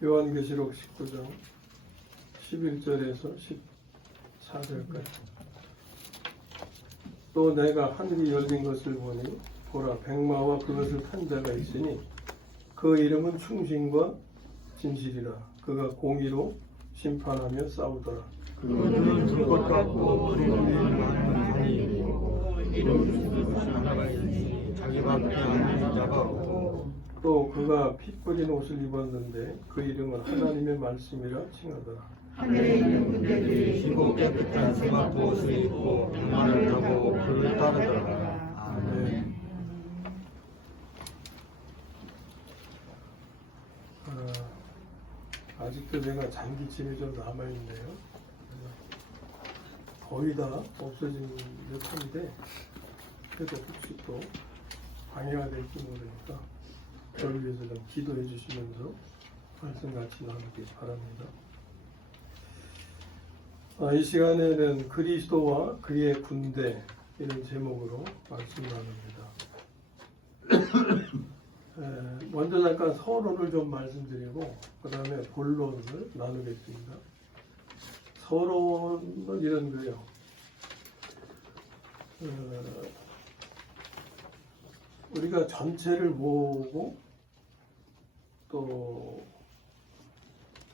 요한계시록 19장 11절에서 14절까지. 또 내가 하늘이 열린 것을 보니 보라 백마와 그것을 탄 자가 있으니 그 이름은 충신과 진실이라. 그가 공의로 심판하며 싸우더라. 그는 불꽃 같고 불꽃을 많은 산이 있고 이름 주는 자가 있으니 자기밖에 아는 자가 없고 또 그가 핏 뿌린 옷을 입었는데 그 이름은 하나님의 말씀이라 칭하더라. 하늘에 있는 군대들이 희고 깨끗한 수막 옷을 입고 백마를 타고 그를 따르더라. 아멘. 아직도 내가 장기침이 좀 남아있네요. 거의 다 없어진 듯한데 그래도 혹시 또 방해가 될지 모르니까 저를 위해서 좀 기도해 주시면서 말씀 같이 나누기 바랍니다. 이 시간에는 그리스도와 그의 군대 이런 제목으로 말씀 나눕니다. 먼저 잠깐 서론을 좀 말씀드리고 그 다음에 본론을 나누겠습니다. 서론은 이런 거예요. 우리가 전체를 보고 또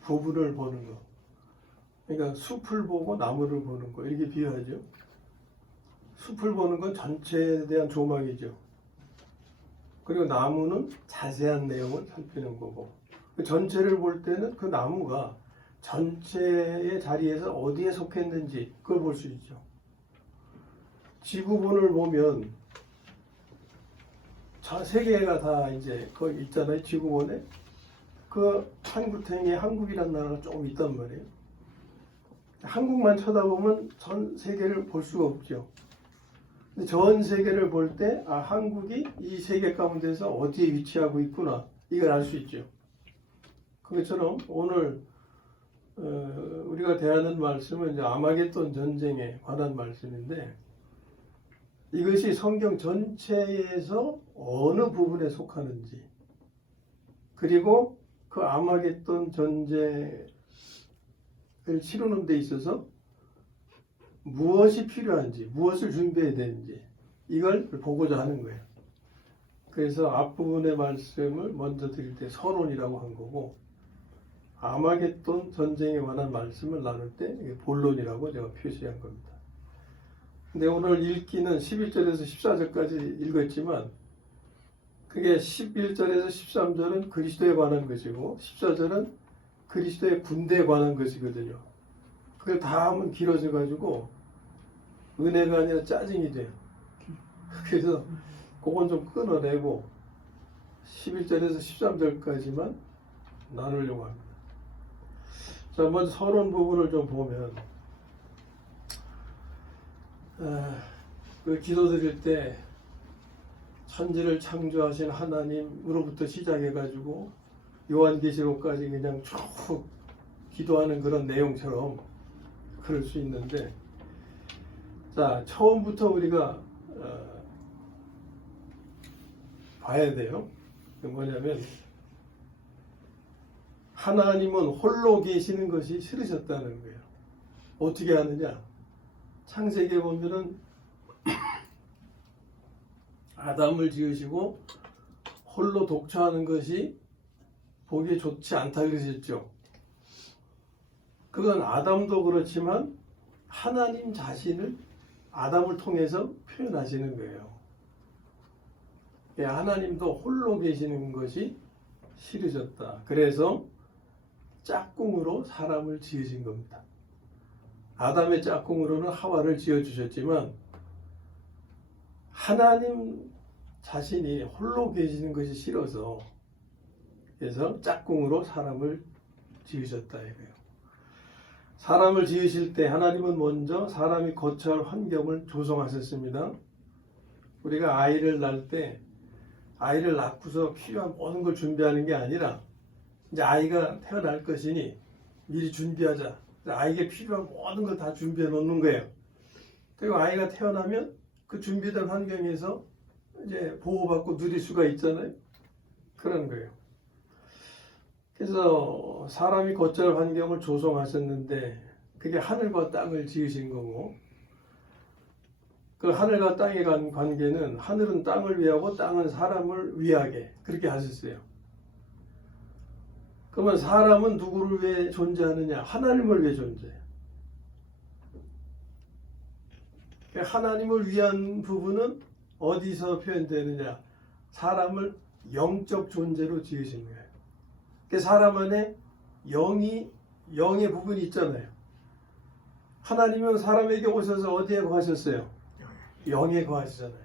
부분을 보는 거. 그러니까 숲을 보고 나무를 보는 거 이렇게 비유하죠. 숲을 보는 건 전체에 대한 조망이죠. 그리고 나무는 자세한 내용을 살피는 거고, 전체를 볼 때는 그 나무가 전체의 자리에서 어디에 속했는지 그걸 볼 수 있죠. 지구본을 보면 세 개가 다 이제 거기 있잖아요. 지구본에 그 한구탱이에 한국이라는 나라가 조금 있단 말이에요. 한국만 쳐다보면 전 세계를 볼 수가 없죠. 근데 전 세계를 볼 때 한국이 이 세계 가운데서 어디에 위치하고 있구나 이걸 알 수 있죠. 그것처럼 오늘 우리가 대하는 말씀은 이제 아마겟돈 전쟁에 관한 말씀인데 이것이 성경 전체에서 어느 부분에 속하는지 그리고 그 아마겟돈 전쟁을 치르는 데 있어서 무엇이 필요한지, 무엇을 준비해야 되는지 이걸 보고자 하는 거예요. 그래서 앞부분의 말씀을 먼저 드릴 때 서론이라고 한 거고 아마겟돈 전쟁에 관한 말씀을 나눌 때 본론이라고 제가 표시한 겁니다. 근데 오늘 읽기는 11절에서 14절까지 읽었지만 그게 11절에서 13절은 그리스도에 관한 것이고 14절은 그리스도의 군대에 관한 것이거든요. 그걸 다 하면 길어져 가지고 은혜가 아니라 짜증이 돼요. 그래서 그건 좀 끊어내고 11절에서 13절까지만 나누려고 합니다. 자, 먼저 서론 부분을 좀 보면 그 기도드릴 때 천지를 창조하신 하나님으로부터 시작해 가지고 요한계시록까지 그냥 쭉 기도하는 그런 내용처럼 그럴 수 있는데 자 처음부터 우리가 봐야 돼요. 뭐냐면 하나님은 홀로 계시는 것이 싫으셨다는 거예요. 어떻게 하느냐? 창세기에 보면은 아담을 지으시고 홀로 독처하는 것이 보기에 좋지 않다 그러셨죠. 그건 아담도 그렇지만 하나님 자신을 아담을 통해서 표현하시는 거예요. 하나님도 홀로 계시는 것이 싫으셨다. 그래서 짝꿍으로 사람을 지으신 겁니다. 아담의 짝꿍으로는 하와를 지어주셨지만 하나님 자신이 홀로 계시는 것이 싫어서 그래서 짝꿍으로 사람을 지으셨다 이거예요. 사람을 지으실 때 하나님은 먼저 사람이 거처할 환경을 조성하셨습니다. 우리가 아이를 낳을 때 아이를 낳고서 필요한 모든 걸 준비하는 게 아니라 이제 아이가 태어날 것이니 미리 준비하자. 아이에게 필요한 모든 걸 다 준비해 놓는 거예요. 그리고 아이가 태어나면 그 준비된 환경에서 이제 보호받고 누릴 수가 있잖아요. 그런 거예요. 그래서 사람이 겉절 환경을 조성하셨는데 그게 하늘과 땅을 지으신 거고 그 하늘과 땅의 관계는 하늘은 땅을 위하고 땅은 사람을 위하게 그렇게 하셨어요. 그러면 사람은 누구를 위해 존재하느냐? 하나님을 위해 존재해요. 하나님을 위한 부분은 어디서 표현되느냐? 사람을 영적 존재로 지으신 거예요. 사람 안에 영의 부분이 있잖아요. 하나님은 사람에게 오셔서 어디에 거하셨어요? 영에 거하시잖아요.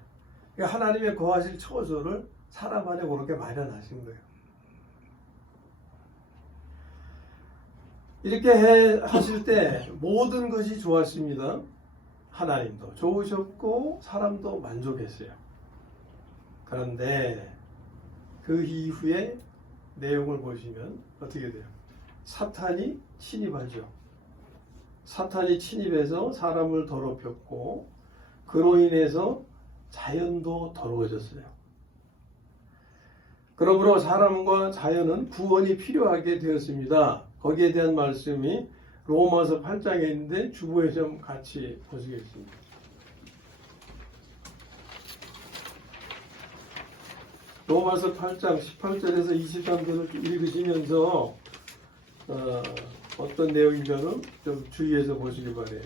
하나님의 거하실 처소를 사람 안에 그렇게 마련하신 거예요. 이렇게 하실 때 모든 것이 좋았습니다. 하나님도 좋으셨고 사람도 만족했어요. 그런데 그 이후에 내용을 보시면 어떻게 돼요? 사탄이 침입하죠. 사탄이 침입해서 사람을 더럽혔고 그로 인해서 자연도 더러워졌어요. 그러므로 사람과 자연은 구원이 필요하게 되었습니다. 거기에 대한 말씀이 로마서 8장에 있는데 주보에 좀 같이 보시겠습니다. 로마서 8장 18절에서 23절을 읽으시면서 어떤 내용인가는 좀 주의해서 보시기 바래요.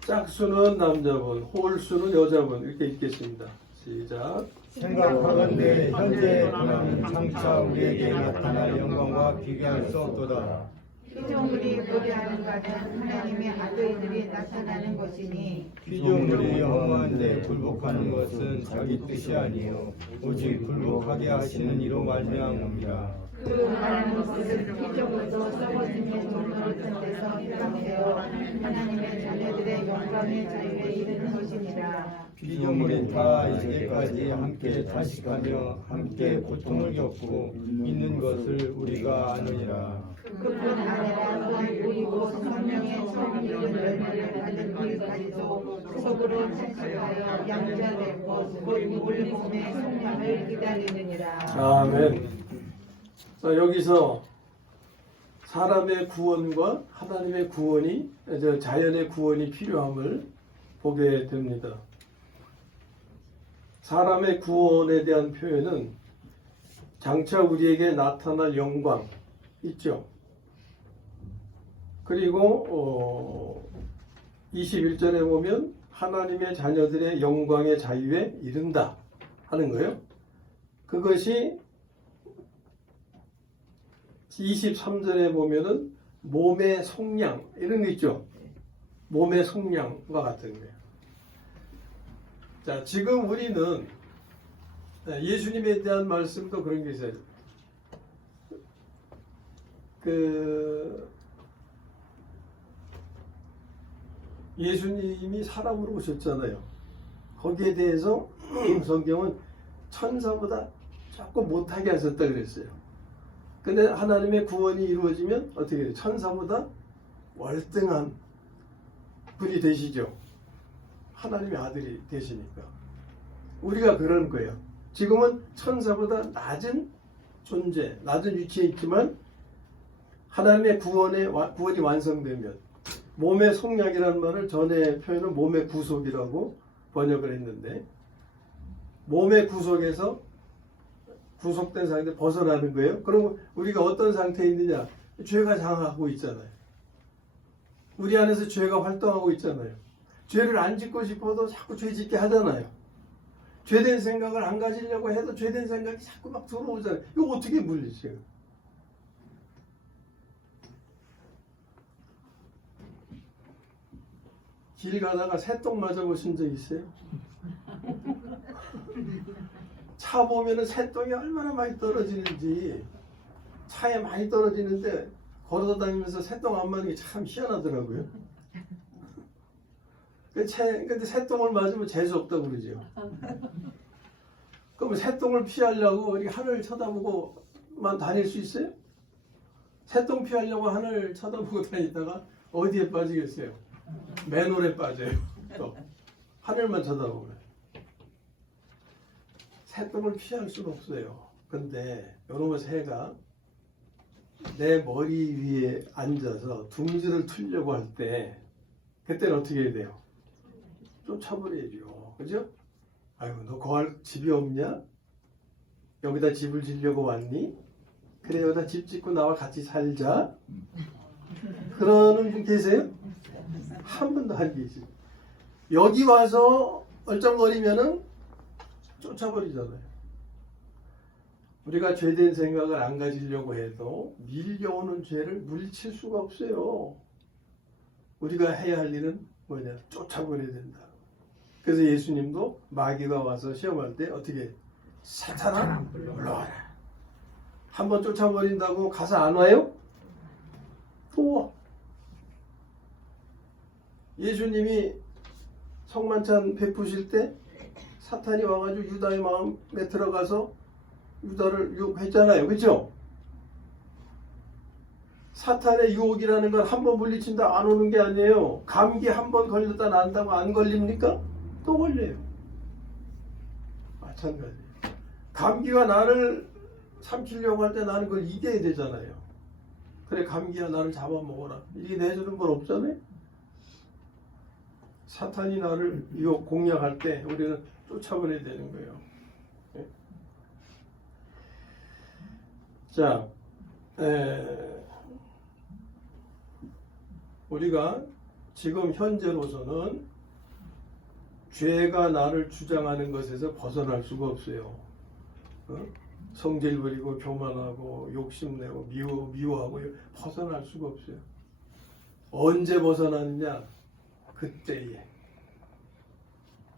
짝수는 남자분, 홀수는 여자분 이렇게 읽겠습니다. 시작. 생각하건대 현재 고난은 장차 우리에게 나타날 영광과 비교할 수 없도다. 피조물이 노래하는 것은 하나님의 아들들이 나타나는 것이니 피조물이 허무한데 굴복하는 것은 자기 뜻이 아니요 오직 굴복하게 하시는 이로 말미암습니다. 그 말하는 것은 피조물도 썩어지며 돌노릇한 데서 일감되어 하나님의 자녀들의 영광의 자유에 이르는 것이니라. 피조물이 다 이제까지 함께 타식하며 함께 고통을 겪고 있는 것을 우리가 아느니라. 그뿐 아니라 또한 우리고 성령의 처음 이룬 열매를 받은 우리까지도 속으로 착각하여 양자될 것 우리 몸의 속량을 기다리느니라. 아멘. 자, 여기서 사람의 구원과 하나님의 구원이 자연의 구원이 필요함을 보게 됩니다. 사람의 구원에 대한 표현은 장차 우리에게 나타날 영광 있죠. 그리고 21절에 보면 하나님의 자녀들의 영광의 자유에 이른다 하는 거예요. 그것이 23절에 보면은 몸의 속량 이런 거 있죠. 몸의 속량과 같은 거예요. 자, 지금 우리는 예수님에 대한 말씀도 그런 게 있어요. 예수님이 사람으로 오셨잖아요. 거기에 대해서 성경은 천사보다 조금 못하게 하셨다 그랬어요. 근데 하나님의 구원이 이루어지면 어떻게 돼요? 천사보다 월등한 분이 되시죠. 하나님의 아들이 되시니까. 우리가 그런 거예요. 지금은 천사보다 낮은 존재, 낮은 위치에 있지만 하나님의 구원이 완성되면 몸의 속량이라는 말을 전에 표현은 몸의 구속이라고 번역을 했는데 몸의 구속에서 구속된 상태에 벗어나는 거예요. 그럼 우리가 어떤 상태에 있느냐? 죄가 장악하고 있잖아요. 우리 안에서 죄가 활동하고 있잖아요. 죄를 안 짓고 싶어도 자꾸 죄 짓게 하잖아요. 죄된 생각을 안 가지려고 해도 죄된 생각이 자꾸 막 들어오잖아요. 이거 어떻게 물리죠? 길 가다가 새똥 맞아보신 적 있어요? 차 보면은 새똥이 얼마나 많이 떨어지는지 차에 많이 떨어지는데 걸어 다니면서 새똥 안 맞는 게 참 희한하더라고요. 근데 새똥을 맞으면 재수 없다고 그러죠. 그럼 새똥을 피하려고 우리 하늘을 쳐다보고만 다닐 수 있어요? 새똥 피하려고 하늘을 쳐다보고 다니다가 어디에 빠지겠어요? 맨홀에 빠져요. 또 하늘만 쳐다보면 새똥을 피할 수는 없어요. 근데 요놈의 새가 내 머리 위에 앉아서 둥지를 틀려고 할 때 그때는 어떻게 해야 돼요? 쫓아버려야죠. 그죠? 아이고 너 거할 집이 없냐? 여기다 집을 지려고 왔니? 그래 여기다 집 짓고 나와 같이 살자. 그러는 분 계세요? 한 분도 안 계세요. 여기 와서 얼쩡거리면은 쫓아버리잖아요. 우리가 죄된 생각을 안 가지려고 해도 밀려오는 죄를 물리칠 수가 없어요. 우리가 해야 할 일은 뭐냐? 쫓아버려야 된다. 그래서 예수님도 마귀가 와서 시험할 때 어떻게? 사탄아 물러와라. 한번 쫓아버린다고 가서 안 와요? 또 와. 예수님이 성만찬 베푸실 때 사탄이 와가지고 유다의 마음에 들어가서 유다를 유혹했잖아요. 그렇죠? 사탄의 유혹이라는 건 한 번 물리친다 안 오는 게 아니에요. 감기 한 번 걸렸다 난다고 안 걸립니까? 또 걸려요. 마찬가지예요. 감기가 나를 삼키려고 할 때 나는 그걸 이겨야 되잖아요. 그래 감기야 나를 잡아먹어라. 이게 내주는 건 없잖아요. 사탄이 나를 유혹 공략할 때 우리는 쫓아버려야 되는 거예요. 네? 자, 우리가 지금 현재로서는 죄가 나를 주장하는 것에서 벗어날 수가 없어요. 성질 부리고 교만하고 욕심내고 미워하고 벗어날 수가 없어요. 언제 벗어나느냐? 그때에.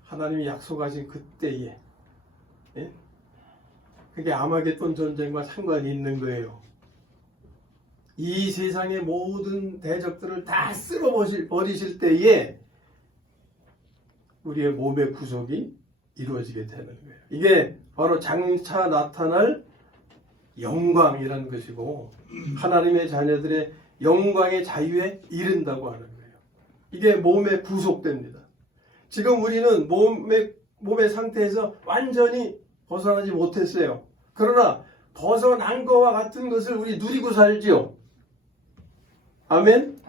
하나님이 약속하신 그때에. 예? 그게 아마겟돈 전쟁과 상관이 있는 거예요. 이 세상의 모든 대적들을 다 쓸어버리실 때에 우리의 몸의 구속이 이루어지게 되는 거예요. 이게 바로 장차 나타날 영광이라는 것이고 하나님의 자녀들의 영광의 자유에 이른다고 하는 거예요. 이게 몸에 구속됩니다. 지금 우리는 몸의 상태에서 완전히 벗어나지 못했어요. 그러나 벗어난 것과 같은 것을 우리 누리고 살지요. 아멘?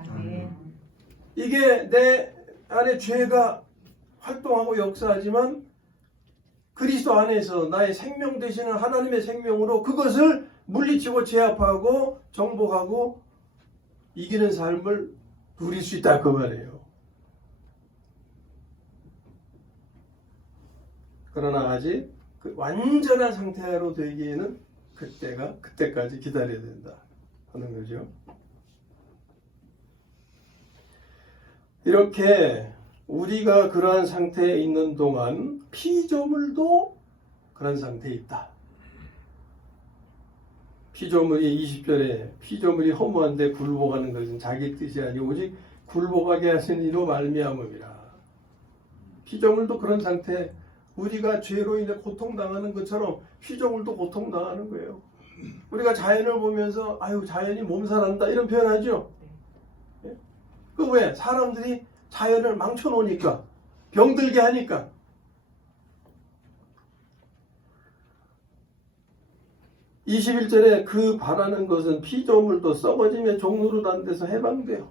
이게 내 안에 죄가 활동하고 역사하지만 그리스도 안에서 나의 생명 되시는 하나님의 생명으로 그것을 물리치고 제압하고 정복하고 이기는 삶을 누릴 수 있다 그 말이에요. 그러나 아직 그 완전한 상태로 되기에는 그때까지 기다려야 된다 하는 거죠. 이렇게 우리가 그러한 상태에 있는 동안 피조물도 그런 상태에 있다. 피조물이 20절에 피조물이 허무한데 굴복하는 것은 자기 뜻이 아니고 오직 굴복하게 하신 이로 말미암음이라. 피조물도 그런 상태. 우리가 죄로 인해 고통당하는 것처럼 피조물도 고통당하는 거예요. 우리가 자연을 보면서 아유 자연이 몸살한다 이런 표현하죠. 그 왜? 사람들이 자연을 망쳐놓으니까 병들게 하니까. (21절에) 그 바라는 것은 피조물도 썩어지며 종로로 단 데서 해방돼요.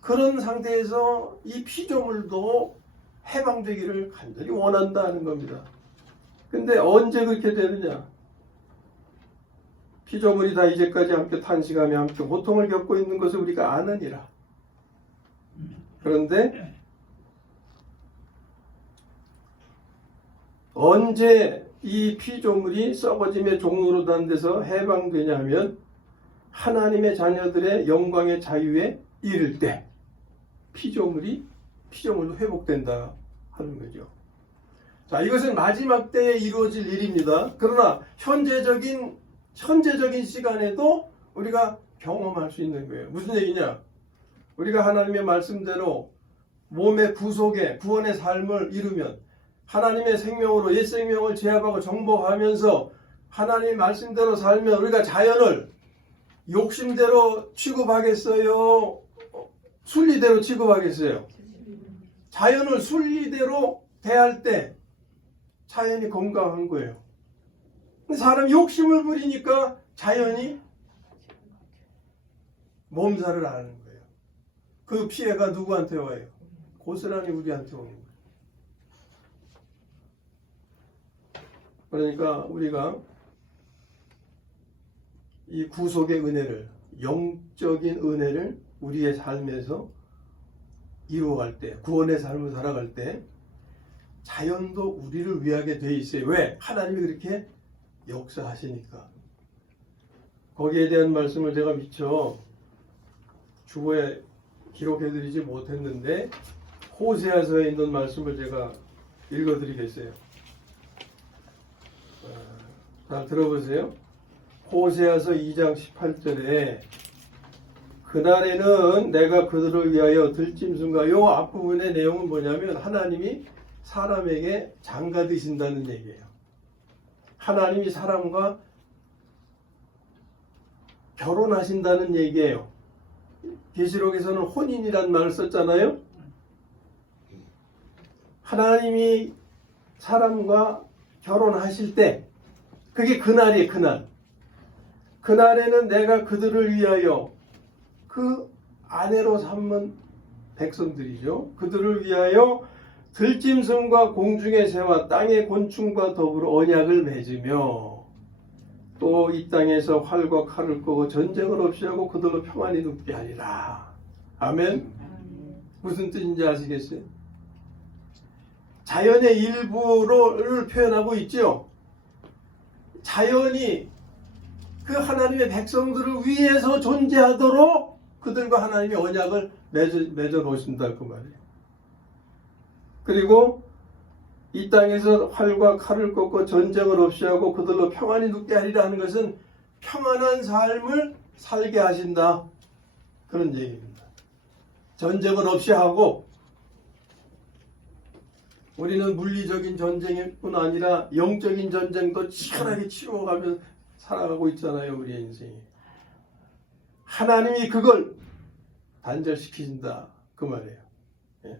그런 상태에서 이 피조물도 해방되기를 간절히 원한다는 겁니다. 근데 언제 그렇게 되느냐? 피조물이 다 이제까지 함께 탄식하며 함께 고통을 겪고 있는 것을 우리가 아느니라. 그런데 언제 이 피조물이 썩어짐의 종로로 단 데서 해방되냐면 하나님의 자녀들의 영광의 자유에 이를 때 피조물도 회복된다 하는 거죠. 자, 이것은 마지막 때에 이루어질 일입니다. 그러나 현재적인 시간에도 우리가 경험할 수 있는 거예요. 무슨 얘기냐? 우리가 하나님의 말씀대로 몸의 구속에 구원의 삶을 이루면 하나님의 생명으로 옛 생명을 제압하고 정복하면서 하나님의 말씀대로 살면 우리가 자연을 욕심대로 취급하겠어요? 순리대로 취급하겠어요? 자연을 순리대로 대할 때 자연이 건강한 거예요. 사람이 욕심을 부리니까 자연이 몸살을 앓는 거예요. 그 피해가 누구한테 와요? 고스란히 우리한테 오는 거예요. 그러니까 우리가 이 구속의 은혜를, 영적인 은혜를 우리의 삶에서 이루어갈 때, 구원의 삶을 살아갈 때 자연도 우리를 위하게 돼 있어요. 왜? 하나님이 그렇게 역사하시니까. 거기에 대한 말씀을 제가 미처 주보에 기록해드리지 못했는데 호세아서에 있는 말씀을 제가 읽어드리겠어요. 자, 들어보세요. 호세아서 2장 18절에 그날에는 내가 그들을 위하여 들짐승과, 요 앞부분의 내용은 뭐냐면 하나님이 사람에게 장가 드신다는 얘기예요. 하나님이 사람과 결혼하신다는 얘기예요. 계시록에서는 혼인이란 말을 썼잖아요. 하나님이 사람과 결혼하실 때, 그게 그날이에요. 그날. 그날에는 내가 그들을 위하여, 그 아내로 삼은 백성들이죠. 그들을 위하여 들짐승과 공중의 새와 땅의 곤충과 더불어 언약을 맺으며 또 이 땅에서 활과 칼을 끄고 전쟁을 없이 하고 그들로 평안히 눕게 하리라. 아멘. 무슨 뜻인지 아시겠어요? 자연의 일부를 표현하고 있죠. 자연이 그 하나님의 백성들을 위해서 존재하도록 그들과 하나님의 언약을 맺어 놓으신다 그 말이에요. 그리고 이 땅에서 활과 칼을 꺾고 전쟁을 없이 하고 그들로 평안히 눕게 하리라 하는 것은 평안한 삶을 살게 하신다, 그런 얘기입니다. 전쟁을 없이 하고, 우리는 물리적인 전쟁뿐 아니라 영적인 전쟁도 치열하게 치루어가며 살아가고 있잖아요, 우리의 인생이. 하나님이 그걸 단절시키신다 그 말이에요. 예.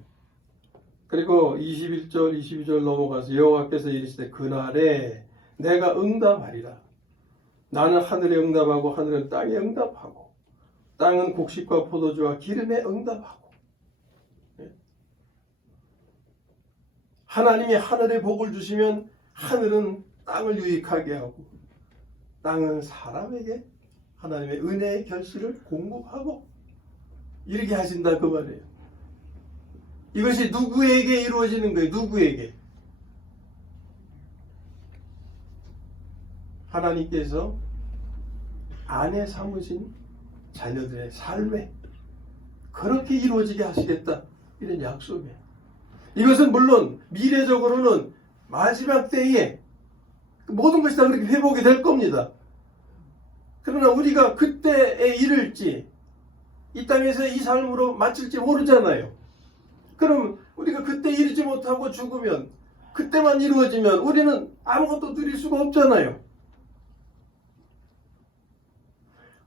그리고 21절 22절 넘어가서 여호와께서 이르시되 그날에 내가 응답하리라. 나는 하늘에 응답하고 하늘은 땅에 응답하고 땅은 곡식과 포도주와 기름에 응답하고. 예. 하나님이 하늘에 복을 주시면 하늘은 땅을 유익하게 하고 땅은 사람에게 하나님의 은혜의 결실을 공급하고 이렇게 하신다 그 말이에요. 이것이 누구에게 이루어지는 거예요? 누구에게? 하나님께서 아내 삼으신 자녀들의 삶에 그렇게 이루어지게 하시겠다, 이런 약속이에요. 이것은 물론 미래적으로는 마지막 때에 모든 것이 다 그렇게 회복이 될 겁니다. 그러나 우리가 그때에 이를지 이 땅에서 이 삶으로 마칠지 모르잖아요. 그럼 우리가 그때 이르지 못하고 죽으면, 그때만 이루어지면 우리는 아무것도 누릴 수가 없잖아요.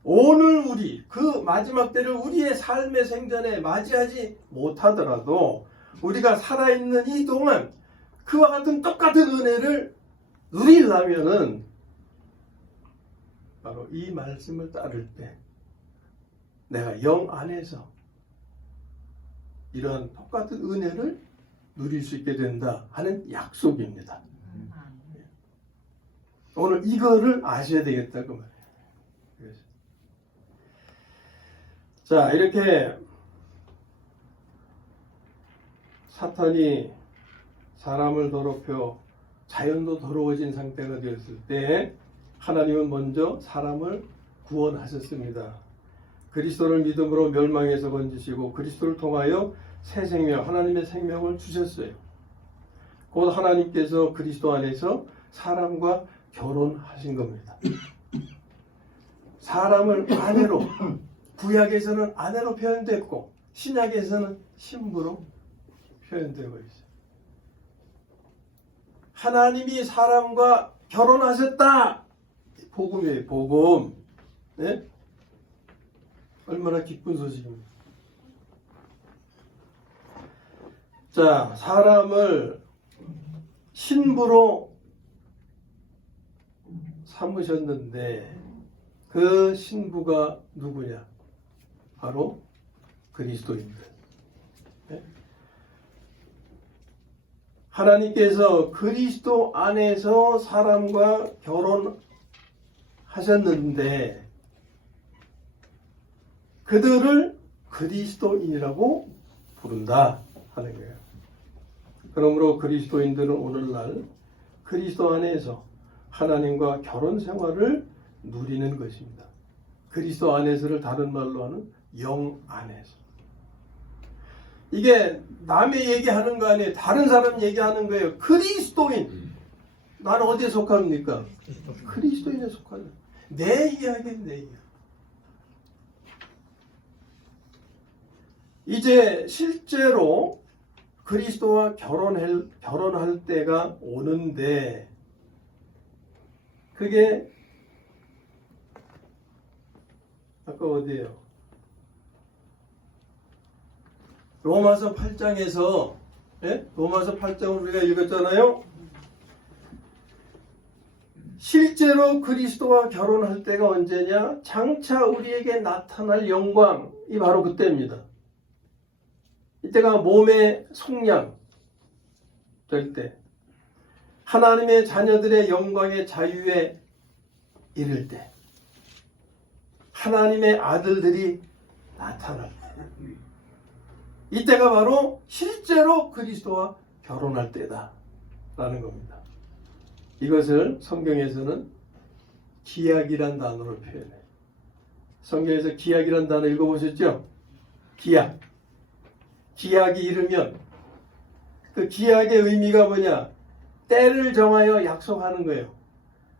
오늘 우리 그 마지막 때를 우리의 삶의 생전에 맞이하지 못하더라도 우리가 살아있는 이 동안 그와 같은 똑같은 은혜를 누리려면은 바로 이 말씀을 따를 때 내가 영 안에서 이러한 똑같은 은혜를 누릴 수 있게 된다 하는 약속입니다. 오늘 이거를 아셔야 되겠다 그 말이에요. 자, 이렇게 사탄이 사람을 더럽혀 자연도 더러워진 상태가 되었을 때 하나님은 먼저 사람을 구원하셨습니다. 그리스도를 믿음으로 멸망에서 건지시고 그리스도를 통하여 새 생명, 하나님의 생명을 주셨어요. 곧 하나님께서 그리스도 안에서 사람과 결혼하신 겁니다. 사람을 아내로, 구약에서는 아내로 표현됐고 신약에서는 신부로 표현되고 있어요. 하나님이 사람과 결혼하셨다. 복음이에요. 복음. 네? 얼마나 기쁜 소식입니다. 자, 사람을 신부로 삼으셨는데 그 신부가 누구냐? 바로 그리스도인들. 네? 하나님께서 그리스도 안에서 사람과 결혼하셨는데 그들을 그리스도인이라고 부른다 하는 거예요. 그러므로 그리스도인들은 오늘날 그리스도 안에서 하나님과 결혼 생활을 누리는 것입니다. 그리스도 안에서를 다른 말로 하는 영 안에서. 이게 남의 얘기하는 거 아니에요. 다른 사람 얘기하는 거예요. 그리스도인. 나는 어디에 속합니까? 그리스도인에 속하죠. 내 이야기는 내 이야기. 이제 실제로 그리스도와 결혼할 때가 오는데 그게 아까 어디예요? 로마서 8장에서 로마서 8장을 우리가 읽었잖아요. 실제로 그리스도와 결혼할 때가 언제냐? 장차 우리에게 나타날 영광이 바로 그때입니다. 이때가 몸의 속량 될 때, 하나님의 자녀들의 영광의 자유에 이를 때, 하나님의 아들들이 나타날 때, 이때가 바로 실제로 그리스도와 결혼할 때다라는 겁니다. 이것을 성경에서는 기약이란 단어로 표현해요. 성경에서 기약이란 단어 읽어보셨죠? 기약. 기약이 이르면 그 기약의 의미가 뭐냐? 때를 정하여 약속하는 거예요.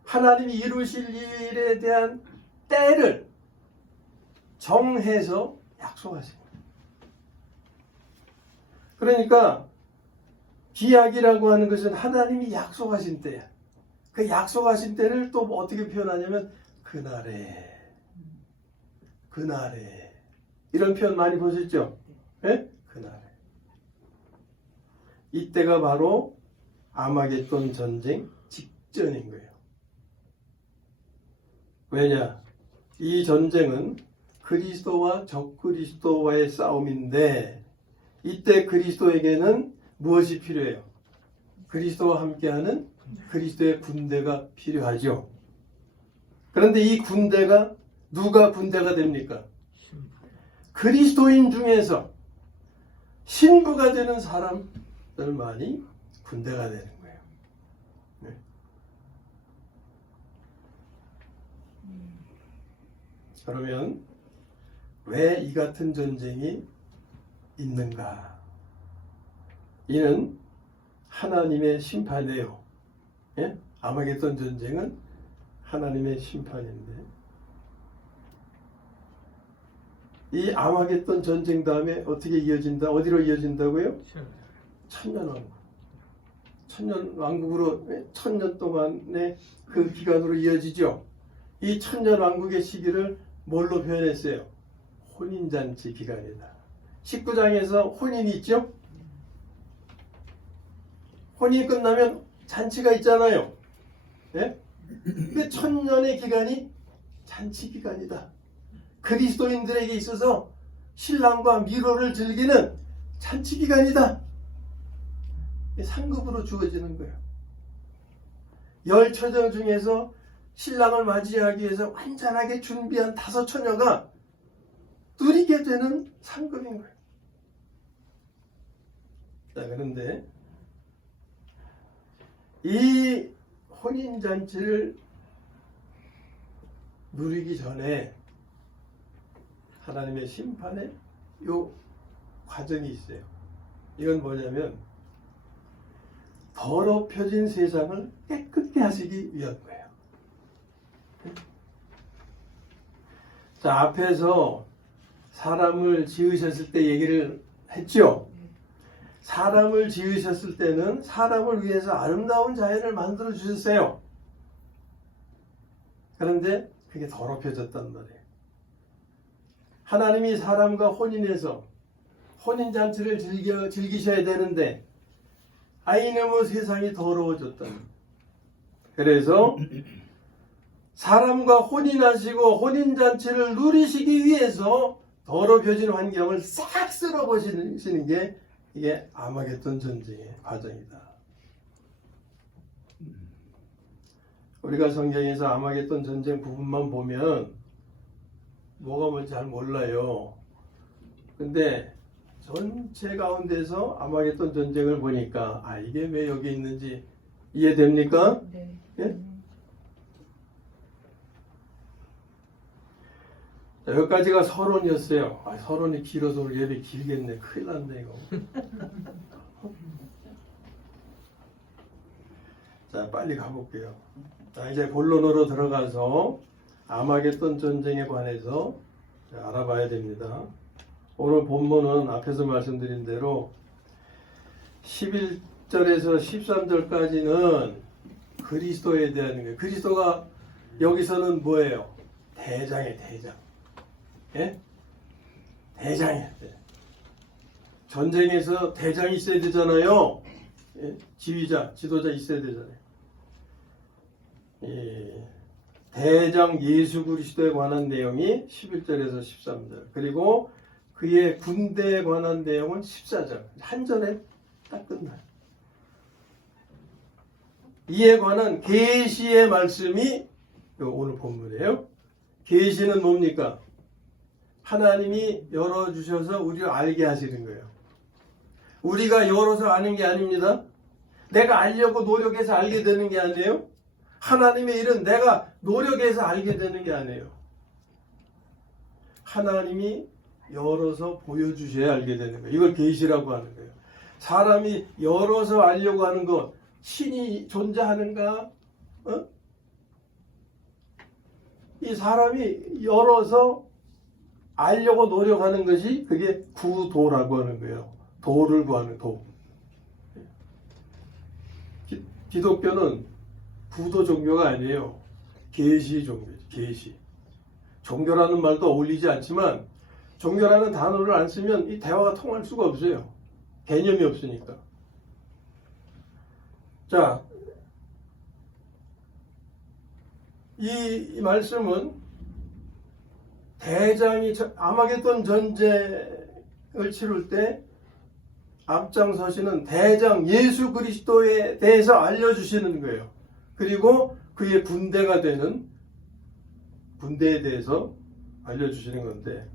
하나님이 이루실 일에 대한 때를 정해서 약속하십니다. 그러니까 기약이라고 하는 것은 하나님이 약속하신 때야. 그 약속하신 때를 또 어떻게 표현하냐면 그날에 이런 표현 많이 보셨죠? 네? 그날에. 이때가 바로 아마겟돈 전쟁 직전인 거예요. 왜냐? 이 전쟁은 그리스도와 적그리스도와의 싸움인데 이때 그리스도에게는 무엇이 필요해요? 그리스도와 함께하는 그리스도의 군대가 필요하죠. 그런데 이 군대가 누가 군대가 됩니까? 그리스도인 중에서 신부가 되는 사람들만이 군대가 되는 거예요. 네. 그러면 왜 이 같은 전쟁이 있는가? 이는 하나님의 심판이에요. 예? 아마겟돈 전쟁은 하나님의 심판인데 이 아마겟돈 전쟁 다음에 어떻게 이어진다? 어디로 이어진다고요? 천년왕국. 천년왕국으로 1000년 동안의 그 기간으로 이어지죠. 이 천년왕국의 시기를 뭘로 표현했어요? 혼인잔치 기간이다. 19장에서 혼인이 있죠? 혼인이 끝나면 잔치가 있잖아요. 예? 그 1000년의 기간이 잔치 기간이다. 그리스도인들에게 있어서 신랑과 미로를 즐기는 잔치 기간이다. 상급으로 주어지는 거예요. 열 처녀 중에서 신랑을 맞이하기 위해서 완전하게 준비한 5 처녀가 누리게 되는 상급인 거예요. 자, 그런데 이 혼인잔치를 누리기 전에 하나님의 심판의 요 과정이 있어요. 이건 뭐냐면 더럽혀진 세상을 깨끗게 하시기 위한 거예요. 자, 앞에서 사람을 지으셨을 때 얘기를 했죠. 사람을 지으셨을 때는 사람을 위해서 아름다운 자연을 만들어 주셨어요. 그런데 그게 더럽혀졌단 말이에요. 하나님이 사람과 혼인해서 혼인잔치를 즐기셔야 되는데 아이너무 세상이 더러워졌다. 그래서 사람과 혼인하시고 혼인잔치를 누리시기 위해서 더럽혀진 환경을 싹 쓸어버리시는 게 이게 아마겟돈 전쟁의 과정이다. 우리가 성경에서 아마겟돈 전쟁 부분만 보면 뭐가 뭔지 잘 몰라요. 근데 전체 가운데서 아마겟돈 전쟁을 보니까 이게 왜 여기 있는지 이해됩니까? 네. 예? 자, 여기까지가 서론이었어요. 서론이 길어서 우리 예배 길겠네. 큰일 났네 이거. 자, 빨리 가볼게요. 자, 이제 본론으로 들어가서 아마겟돈 전쟁에 관해서 알아봐야 됩니다. 오늘 본문은 앞에서 말씀드린 대로 11절에서 13절까지는 그리스도에 대한 거예요. 그리스도가 여기서는 뭐예요? 대장이에요, 대장. 예? 대장이에요. 전쟁에서 대장이 있어야 되잖아요. 예? 지휘자, 지도자 있어야 되잖아요. 대장 예수 그리스도에 관한 내용이 11절에서 13절, 그리고 그의 군대에 관한 내용은 14절. 한 절에 딱 끝나요. 이에 관한 계시의 말씀이 오늘 본문이에요. 계시는 뭡니까? 하나님이 열어주셔서 우리를 알게 하시는 거예요. 우리가 열어서 아는 게 아닙니다. 내가 알려고 노력해서 알게 되는 게 아니에요. 하나님의 일은 내가 노력해서 알게 되는 게 아니에요. 하나님이 열어서 보여주셔야 알게 되는 거예요. 이걸 계시라고 하는 거예요. 사람이 열어서 알려고 하는 것, 신이 존재하는가? 이 사람이 열어서 알려고 노력하는 것이 그게 구도라고 하는 거예요. 도를 구하는 도. 기독교는 구도 종교가 아니에요. 계시 종교죠. 계시. 종교라는 말도 어울리지 않지만 종교라는 단어를 안 쓰면 이 대화가 통할 수가 없어요. 개념이 없으니까. 자, 이 말씀은 대장이 아마겟돈 전쟁을 치룰 때 앞장서시는 대장 예수 그리스도에 대해서 알려주시는 거예요. 그리고 그의 군대가 되는 군대에 대해서 알려주시는 건데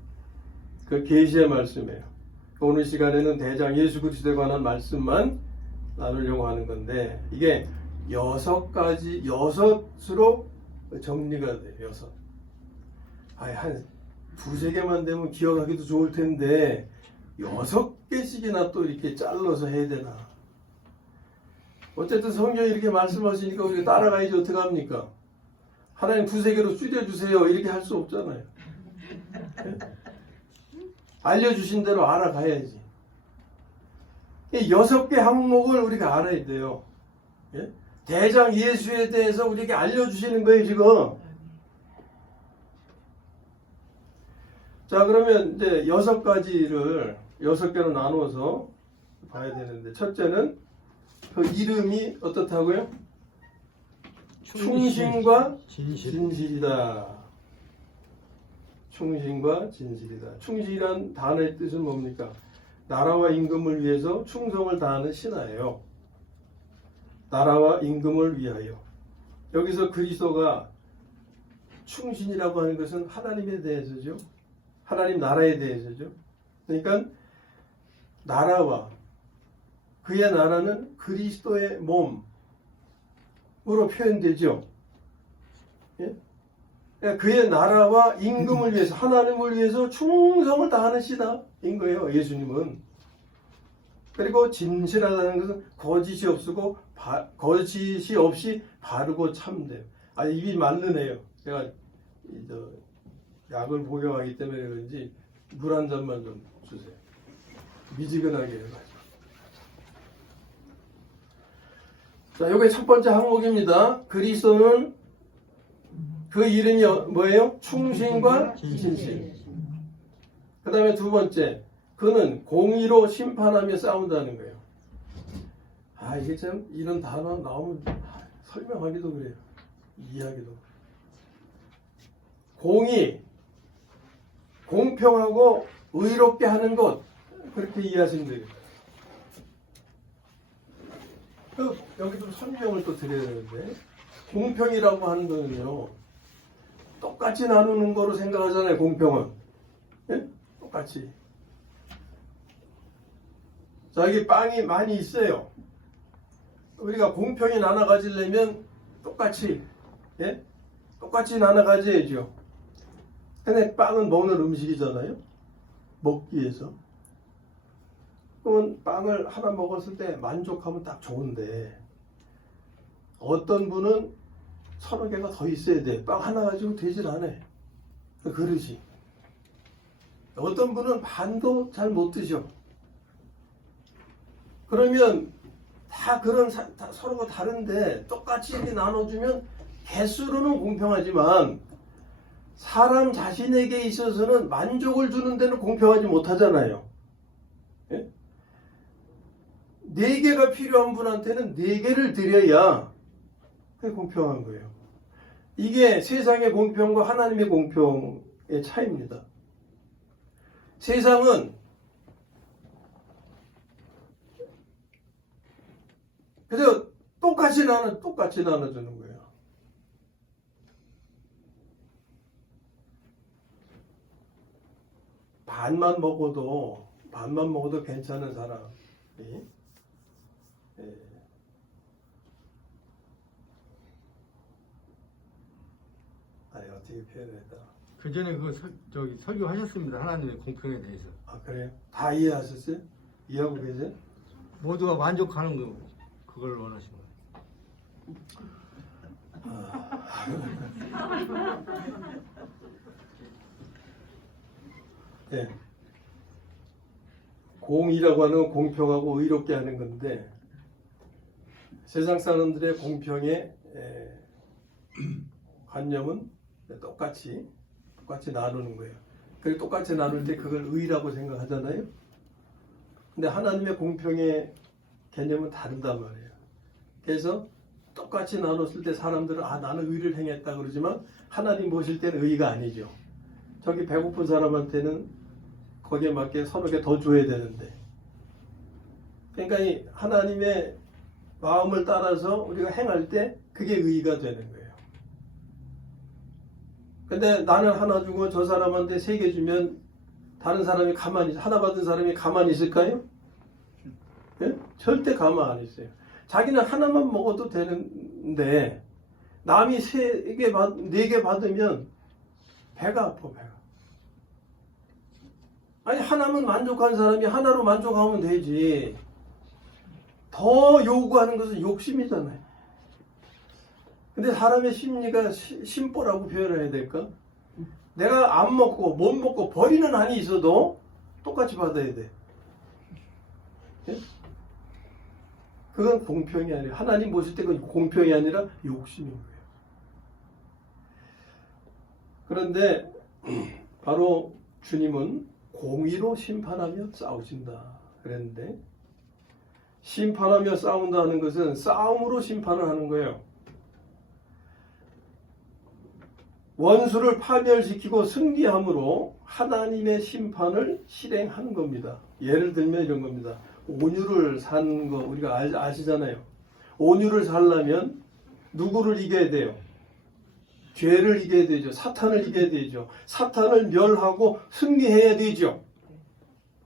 그 계시의 말씀이에요. 오늘 시간에는 대장 예수 그리스도에 관한 말씀만 나누려고 하는 건데 이게 6가지, 6으로 정리가 돼요. 6. 한 2-3개만 되면 기억하기도 좋을 텐데 6개씩이나 또 이렇게 잘라서 해야 되나. 어쨌든 성경이 이렇게 말씀하시니까 우리가 따라가야지 어떡합니까? 하나님 2-3개로 줄여주세요 이렇게 할 수 없잖아요. 알려주신 대로 알아가야지. 이 6개 항목을 우리가 알아야 돼요. 예? 대장 예수에 대해서 우리에게 알려주시는 거예요 지금. 자, 그러면 이제 6가지를 6개로 나누어서 봐야 되는데 첫째는 그 이름이 어떻다고요? 충신과 진실이다. 충신과 진실이다. 충실이란 단어의 뜻은 뭡니까? 나라와 임금을 위해서 충성을 다하는 신하예요. 나라와 임금을 위하여. 여기서 그리스도가 충신이라고 하는 것은 하나님에 대해서죠. 하나님 나라에 대해서죠. 그러니까 나라와 그의 나라는 그리스도의 몸으로 표현되죠. 예? 그의 나라와 임금을 위해서 하나님을 위해서 충성을 다하는 신하인 거예요. 예수님은. 그리고 진실하다는 것은 거짓이 없이 바르고 참됨. 입이 말르네요. 제가 약을 복용하기 때문에 그런지 물 한 잔만 좀 주세요. 미지근하게 해가지고. 자, 요게 첫 번째 항목입니다. 그리스도는 그 이름이 뭐예요? 충신과 진실. 그 다음에 두 번째, 그는 공의로 심판하며 싸운다는 거예요. 이게 참 이런 단어 나오면 설명하기도 그래요. 이해하기도. 공평하고 의롭게 하는 것, 그렇게 이해하시면 돼요. 여기 좀 설명을 또 드려야 되는데, 공평이라고 하는 거는요, 똑같이 나누는 거로 생각하잖아요. 공평은. 예? 똑같이. 자, 여기 빵이 많이 있어요. 우리가 공평히 나눠 가지려면 똑같이, 예? 똑같이 나눠 가져야죠. 근데 빵은 먹는 음식이잖아요. 먹기 위해서. 그러면 빵을 하나 먹었을 때 만족하면 딱 좋은데, 어떤 분은 서너 개가 더 있어야 돼. 빵 하나 가지고 되질 않아. 그 그릇이. 어떤 분은 반도 잘 못 드셔. 그러면 다 그런 다 서로가 다른데 똑같이 이렇게 나눠주면 개수로는 공평하지만 사람 자신에게 있어서는 만족을 주는 데는 공평하지 못하잖아요. 예? 4개가 필요한 분한테는 4개를 드려야 그게 공평한 거예요. 이게 세상의 공평과 하나님의 공평의 차이입니다. 세상은 그래서 똑같이 나눠주는 거예요. 반만 먹어도 괜찮은 사람이, 아니 어떻게 표현했다. 그 전에 설교하셨습니다. 하나님의 공평에 대해서. 아 그래요? 다 이해하셨어요? 이해하고 계세요? 모두가 만족하는 거, 그걸 원하시는 거예요. 네. 공의라고 하는 건 공평하고 의롭게 하는 건데, 세상 사람들의 공평의 관념은 똑같이 나누는 거예요. 그리고 똑같이 나눌 때 그걸 의라고 생각하잖아요. 근데 하나님의 공평의 개념은 다르단 말이에요. 그래서 똑같이 나눴을 때 사람들은 나는 의를 행했다 그러지만 하나님 보실 때는 의가 아니죠. 저기 배고픈 사람한테는 거기에 맞게 서너 개 더 줘야 되는데, 그러니까 이 하나님의 마음을 따라서 우리가 행할 때 그게 의가 되는 거예요. 근데 나는 하나 주고 저 사람한테 3개 주면 다른 사람이 하나 받은 사람이 가만히 있을까요? 예? 절대 가만 안 있어요. 자기는 하나만 먹어도 되는데 남이 4개 받으면 배가 아파. 아니 하나만 만족한 사람이 하나로 만족하면 되지. 더 요구하는 것은 욕심이잖아요. 근데 사람의 심리가 심보라고 표현해야 될까? 내가 안 먹고 못 먹고 버리는 한이 있어도 똑같이 받아야 돼. 예? 그건 공평이 아니에요. 하나님 보실 때 그건 공평이 아니라 욕심인 거예요. 그런데 바로 주님은 공의로 심판하며 싸우신다 그랬는데, 심판하며 싸운다는 것은 싸움으로 심판을 하는 거예요. 원수를 파멸시키고 승리함으로 하나님의 심판을 실행하는 겁니다. 예를 들면 이런 겁니다. 온유를 사는 거 우리가 아시잖아요. 온유를 살려면 누구를 이겨야 돼요? 죄를 이겨야 되죠. 사탄을 이겨야 되죠. 사탄을 멸하고 승리해야 되죠.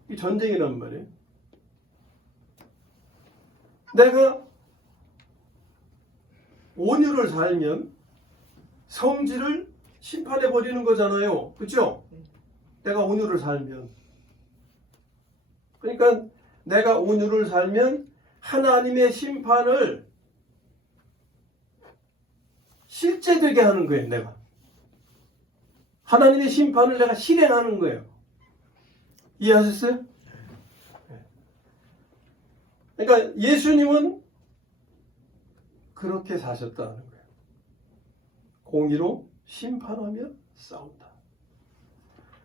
이 전쟁이란 말이에요. 내가 온유를 살면 성질을 심판해 버리는 거잖아요. 그렇죠? 내가 온유를 살면. 그러니까 내가 온유를 살면 하나님의 심판을 실제되게 하는 거예요. 내가 하나님의 심판을 내가 실행하는 거예요. 이해하셨어요? 그러니까 예수님은 그렇게 사셨다는 거예요. 공의로 심판하며 싸운다.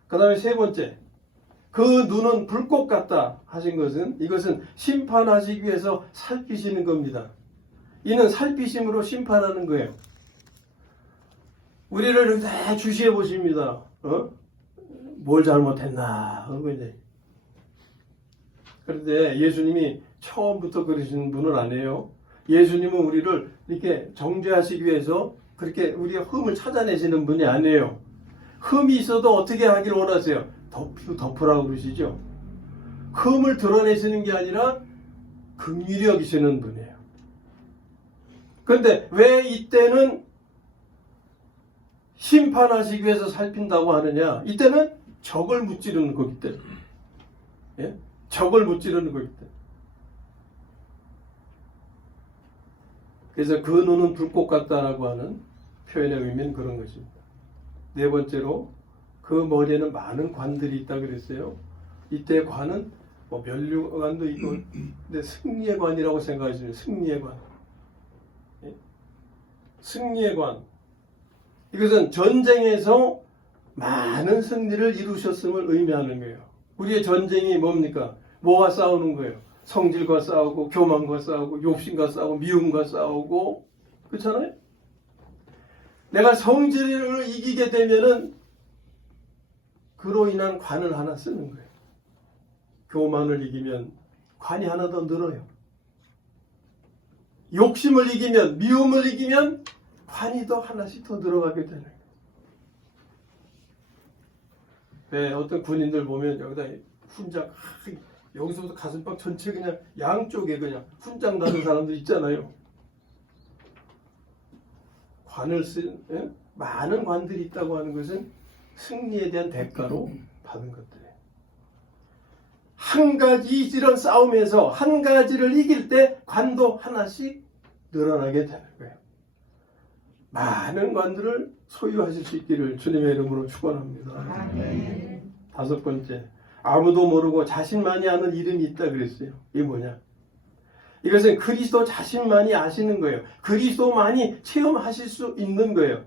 그 다음에 3번째, 그 눈은 불꽃 같다 하신 것은, 이것은 심판하시기 위해서 살피시는 겁니다. 이는 살피심으로 심판하는 거예요. 우리를 다 주시해 보십니다. 뭘 잘못했나 하고 이제. 그런데 예수님이 처음부터 그러신 분은 아니에요. 예수님은 우리를 이렇게 정죄하시기 위해서 그렇게 우리의 흠을 찾아내시는 분이 아니에요. 흠이 있어도 어떻게 하기를 원하세요? 덮으라고 그러시죠. 흠을 드러내시는 게 아니라 긍휼히 여기시는 분이에요. 그런데 왜 이때는 심판하시기 위해서 살핀다고 하느냐? 이때는 적을 무찌르는 거기 때문에. 예? 적을 무찌르는 거기 때문에. 그래서 그 눈은 불꽃 같다라고 하는 표현의 의미는 그런 것입니다. 네 번째로 그 머리에는 많은 관들이 있다 그랬어요. 이때 관은 뭐 면류관도 있고, 근데 승리의 관이라고 생각하시면 승리의 관. 예? 승리의 관. 이것은 전쟁에서 많은 승리를 이루셨음을 의미하는 거예요. 우리의 전쟁이 뭡니까? 뭐와 싸우는 거예요? 성질과 싸우고, 교만과 싸우고, 욕심과 싸우고, 미움과 싸우고, 그렇잖아요? 내가 성질을 이기게 되면은 그로 인한 관을 하나 쓰는 거예요. 교만을 이기면 관이 하나 더 늘어요. 욕심을 이기면, 미움을 이기면 관이 더 하나씩 더 늘어가게 되는 거예요. 네, 어떤 군인들 보면 여기다 훈장, 여기서부터 가슴팍 전체 그냥 양쪽에 그냥 훈장 나는 사람들 있잖아요. 관을 쓴, 예? 많은 관들이 있다고 하는 것은 승리에 대한 대가로 받은 것들이에요. 한 가지 이런 싸움에서 한 가지를 이길 때 관도 하나씩 늘어나게 되는 거예요. 많은 관들을 소유하실 수 있기를 주님의 이름으로 축원합니다. 아멘. 다섯 번째, 아무도 모르고 자신만이 아는 이름이 있다 그랬어요. 이게 뭐냐? 이것은 그리스도 자신만이 아시는 거예요. 그리스도만이 체험하실 수 있는 거예요.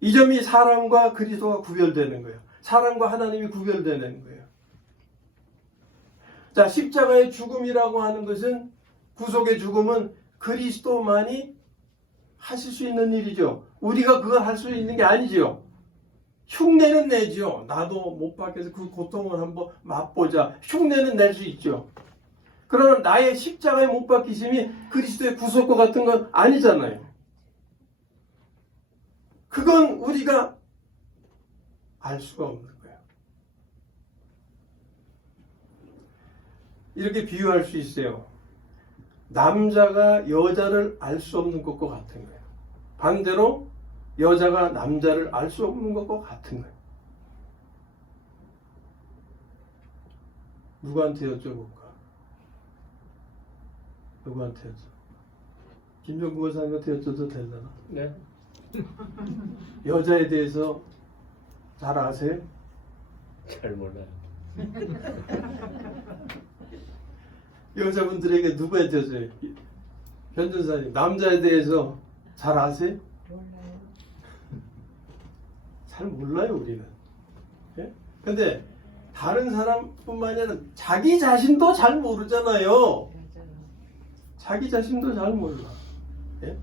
이 점이 사람과 그리스도가 구별되는 거예요. 사람과 하나님이 구별되는 거예요. 자, 십자가의 죽음이라고 하는 것은, 구속의 죽음은 그리스도만이 하실 수 있는 일이죠. 우리가 그걸 할 수 있는 게 아니죠. 흉내는 내죠. 나도 못 박혀서 그 고통을 한번 맛보자. 흉내는 낼 수 있죠. 그러나 나의 십자가에 못 박히심이 그리스도의 구속과 같은 건 아니잖아요. 그건 우리가 알 수가 없는 거예요. 이렇게 비유할 수 있어요. 남자가 여자를 알 수 없는 것과 같은 거예요. 반대로 여자가 남자를 알 수 없는 것과 같은 거예요. 누구한테 여쭤볼까? 누구한테 여쭤? 김종국 권사님한테 여쭤도 되잖아. 네. 여자에 대해서 잘 아세요? 잘 몰라요. 여자분들에게 누구한테 여쭤요? 변전사님, 남자에 대해서 잘 아세요? 몰라요. 잘 몰라요, 우리는. 예? 근데 다른 사람뿐만이 아니라 자기 자신도 잘 모르잖아요. 맞아요. 자기 자신도 잘 몰라. 예?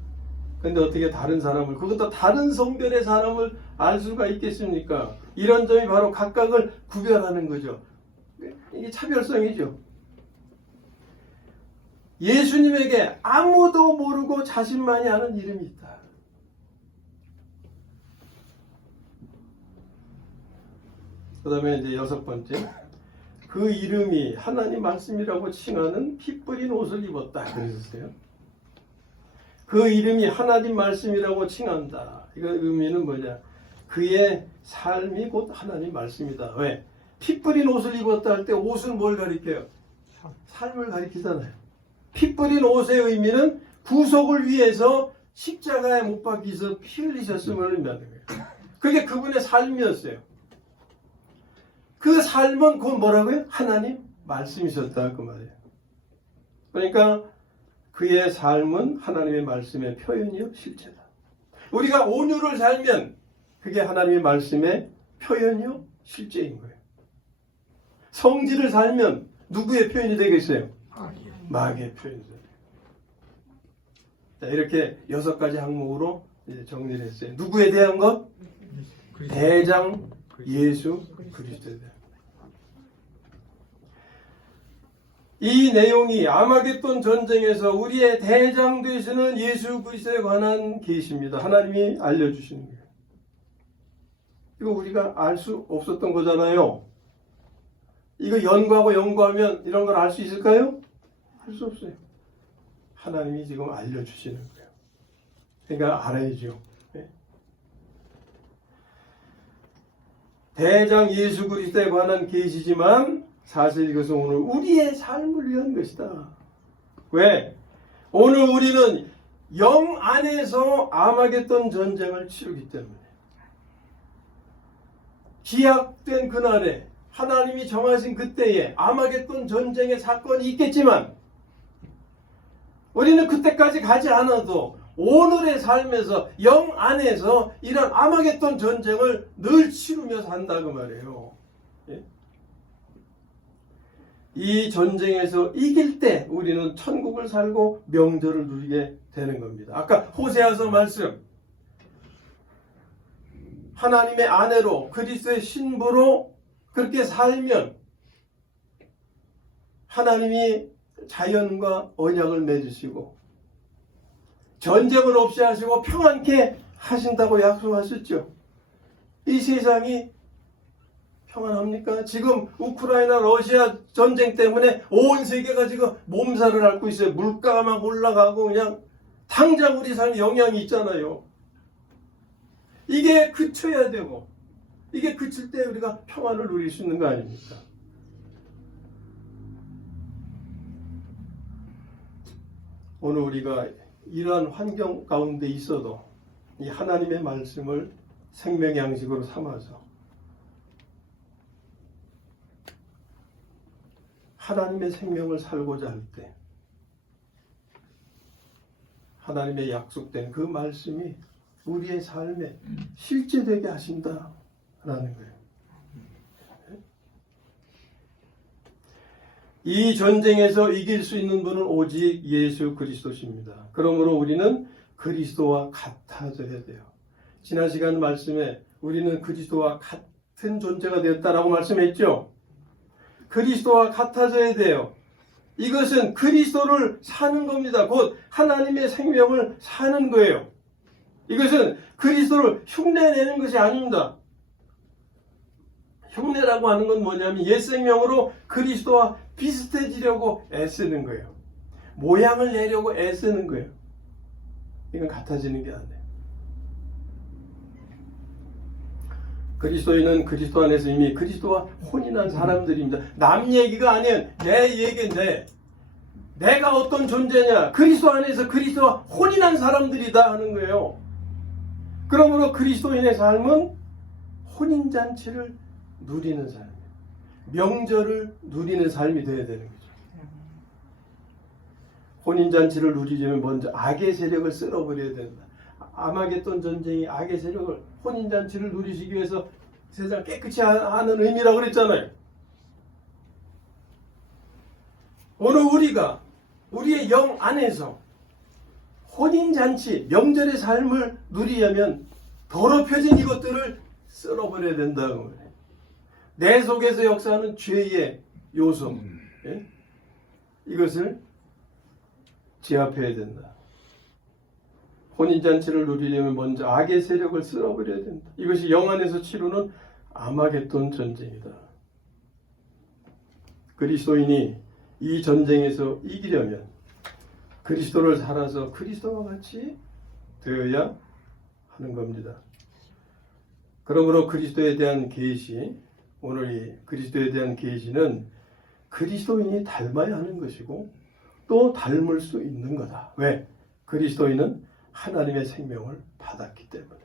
근데 어떻게 다른 사람을, 그것도 다른 성별의 사람을 알 수가 있겠습니까? 이런 점이 바로 각각을 구별하는 거죠. 이게 차별성이죠. 예수님에게 아무도 모르고 자신만이 아는 이름이 있다. 그 다음에 이제 여섯 번째, 그 이름이 하나님 말씀이라고 칭하는 피 뿌린 옷을 입었다 그러셨어요. 그 이름이 하나님 말씀이라고 칭한다. 이거 의미는 뭐냐? 그의 삶이 곧 하나님 말씀이다. 왜? 피 뿌린 옷을 입었다 할 때 옷은 뭘 가리켜요? 삶을 가리키잖아요. 피 뿌린 옷의 의미는 구속을 위해서 십자가에 못 박히셔서 피 흘리셨음을 의미하는 거예요. 그게 그분의 삶이었어요. 그 삶은 곧 뭐라고요? 하나님 말씀이셨다 그 말이에요. 그러니까 그의 삶은 하나님의 말씀의 표현이요 실체다. 우리가 온유를 살면 그게 하나님의 말씀의 표현이요 실제인 거예요. 성질을 살면 누구의 표현이 되겠어요? 마귀의 표현이 돼요. 자, 이렇게 6가지 항목으로 이제 정리를 했어요. 누구에 대한 것? 대장 예수 그리스도에 대한. 이 내용이 아마겟돈 전쟁에서 우리의 대장 되시는 예수 그리스도에 관한 계시입니다. 하나님이 알려주시는 거예요. 이거 우리가 알 수 없었던 거잖아요. 이거 연구하고 연구하면 이런 걸 알 수 있을까요? 할 수 없어요. 하나님이 지금 알려주시는 거예요. 그러니까 알아야죠. 네. 대장 예수 그리스도에 관한 계시지만 사실 이것은 오늘 우리의 삶을 위한 것이다. 왜? 오늘 우리는 영 안에서 아마겟돈 전쟁을 치르기 때문에 기약된 그날에 하나님이 정하신 그때에 아마겟돈 전쟁의 사건이 있겠지만 우리는 그때까지 가지 않아도 오늘의 삶에서 영 안에서 이런 아마겟돈 전쟁을 늘 치르며 산다 그 말이에요. 예? 이 전쟁에서 이길 때 우리는 천국을 살고 명절을 누리게 되는 겁니다. 아까 호세아서 말씀, 하나님의 아내로 그리스도의 신부로 그렇게 살면 하나님이 자연과 언약을 맺으시고 전쟁을 없이 하시고 평안케 하신다고 약속하셨죠. 이 세상이 평안합니까? 지금 우크라이나 러시아 전쟁 때문에 온 세계가 지금 몸살을 앓고 있어요. 물가가 막 올라가고 그냥 당장 우리 삶에 영향이 있잖아요. 이게 그쳐야 되고 이게 그칠 때 우리가 평안을 누릴 수 있는 거 아닙니까? 오늘 우리가 이러한 환경 가운데 있어도 이 하나님의 말씀을 생명의 양식으로 삼아서 하나님의 생명을 살고자 할 때 하나님의 약속된 그 말씀이 우리의 삶에 실제되게 하신다라는 거예요. 이 전쟁에서 이길 수 있는 분은 오직 예수 그리스도십니다. 그러므로 우리는 그리스도와 같아져야 돼요. 지난 시간 말씀에 우리는 그리스도와 같은 존재가 되었다라고 말씀했죠. 그리스도와 같아져야 돼요. 이것은 그리스도를 사는 겁니다. 곧 하나님의 생명을 사는 거예요. 이것은 그리스도를 흉내내는 것이 아닙니다. 흉내라고 하는 건 뭐냐면 옛 생명으로 그리스도와 비슷해지려고 애쓰는 거예요. 모양을 내려고 애쓰는 거예요. 이건 같아지는 게 아니에요. 그리스도인은 그리스도 안에서 이미 그리스도와 혼인한 사람들입니다. 남 얘기가 아니에요. 내 얘기인데 내가 어떤 존재냐? 그리스도 안에서 그리스도와 혼인한 사람들이다 하는 거예요. 그러므로 그리스도인의 삶은 혼인잔치를 누리는 삶이에요. 명절을 누리는 삶이 되어야 되는 거죠. 혼인잔치를 누리려면 먼저 악의 세력을 쓸어버려야 된다. 아마겟돈 전쟁이 악의 세력을 혼인잔치를 누리시기 위해서 세상을 깨끗이 하는 의미라고 그랬잖아요. 오늘 우리가 우리의 영 안에서 혼인잔치, 명절의 삶을 누리려면 더럽혀진 이것들을 쓸어버려야 된다고 그래요. 내 속에서 역사하는 죄의 요소, 예? 이것을 제압해야 된다. 혼인잔치를 누리려면 먼저 악의 세력을 쓸어버려야 된다. 이것이 영 안에서 치르는 아마겟돈 전쟁이다. 그리스도인이 이 전쟁에서 이기려면 그리스도를 살아서 그리스도와 같이 되어야 하는 겁니다. 그러므로 그리스도에 대한 계시, 오늘 이 그리스도에 대한 계시는 그리스도인이 닮아야 하는 것이고 또 닮을 수 있는 거다. 왜? 그리스도인은 하나님의 생명을 받았기 때문에.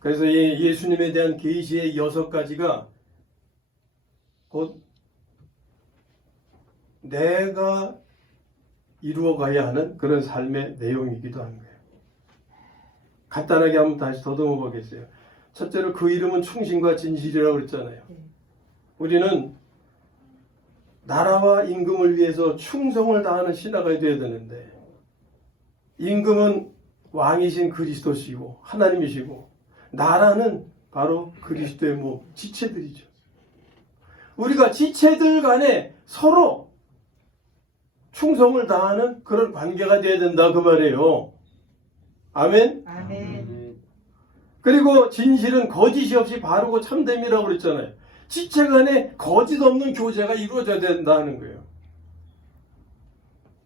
그래서 이 예수님에 대한 계시의 6가지가 곧 내가 이루어가야 하는 그런 삶의 내용이기도 한 거예요. 간단하게 한번 다시 더듬어 보겠어요. 첫째로 그 이름은 충신과 진실이라고 그랬잖아요. 우리는 나라와 임금을 위해서 충성을 다하는 신하가 되어야 되는데 임금은 왕이신 그리스도시고 하나님이시고 나라는 바로 그리스도의 몸, 지체들이죠. 우리가 지체들 간에 서로 충성을 다하는 그런 관계가 되어야 된다 그 말이에요. 아멘? 아멘. 그리고 진실은 거짓이 없이 바르고 참됨이라고 그랬잖아요. 지체 간에 거짓 없는 교제가 이루어져야 된다는 거예요.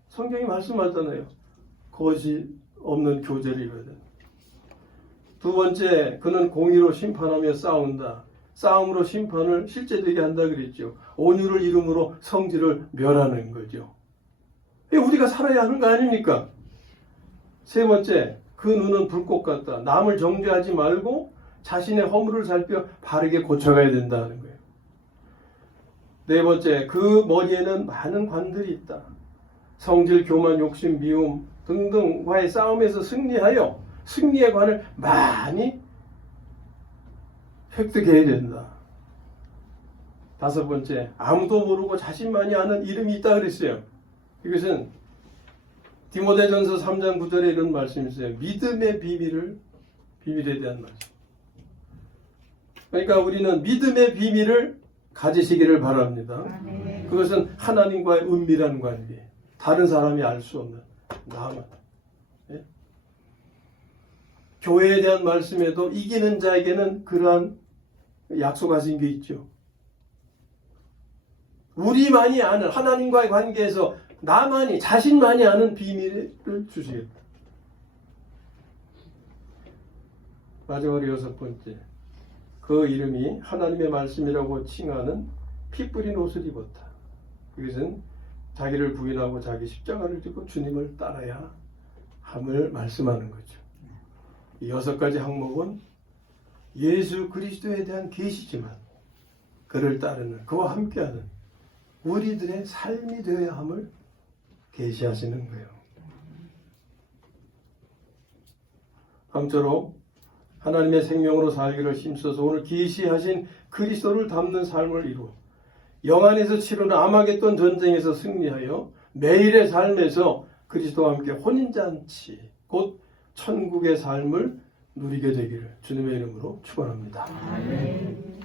성경이 말씀하잖아요. 거짓 없는 교제를 이루어야 된다. 두 번째, 그는 공의로 심판하며 싸운다. 싸움으로 심판을 실제되게 한다 그랬죠. 온유를 이름으로 성질을 멸하는 거죠. 우리가 살아야 하는 거 아닙니까? 세 번째, 그 눈은 불꽃 같다. 남을 정죄하지 말고 자신의 허물을 살펴 바르게 고쳐가야 된다는 거예요. 네 번째, 그 머리에는 많은 관들이 있다. 성질, 교만, 욕심, 미움 등등과의 싸움에서 승리하여 승리의 관을 많이 획득해야 된다. 다섯 번째, 아무도 모르고 자신만이 아는 이름이 있다 그랬어요. 이것은 디모데전서 3장 9절에 이런 말씀이 있어요. 믿음의 비밀에 대한 말씀. 그러니까 우리는 믿음의 비밀을 가지시기를 바랍니다. 아멘. 그것은 하나님과의 은밀한 관계. 다른 사람이 알 수 없는 나만. 예? 교회에 대한 말씀에도 이기는 자에게는 그러한 약속하신 게 있죠. 우리만이 아는 하나님과의 관계에서 나만이 자신만이 아는 비밀을 주시겠다. 마지막으로 여섯 번째, 그 이름이 하나님의 말씀이라고 칭하는 피 뿌린 옷을 입었다. 이것은 자기를 부인하고 자기 십자가를 지고 주님을 따라야 함을 말씀하는 거죠. 이 여섯 가지 항목은 예수 그리스도에 대한 계시지만 그를 따르는, 그와 함께하는 우리들의 삶이 되어야 함을 계시하시는 거예요. 아무쪼록 하나님의 생명으로 살기를 힘써서 오늘 계시하신 그리스도를 담는 삶을 이루어 영 안에서 치르는 아마겟돈 전쟁에서 승리하여 매일의 삶에서 그리스도와 함께 혼인잔치 곧 천국의 삶을 누리게 되기를 주님의 이름으로 축원합니다. 아멘.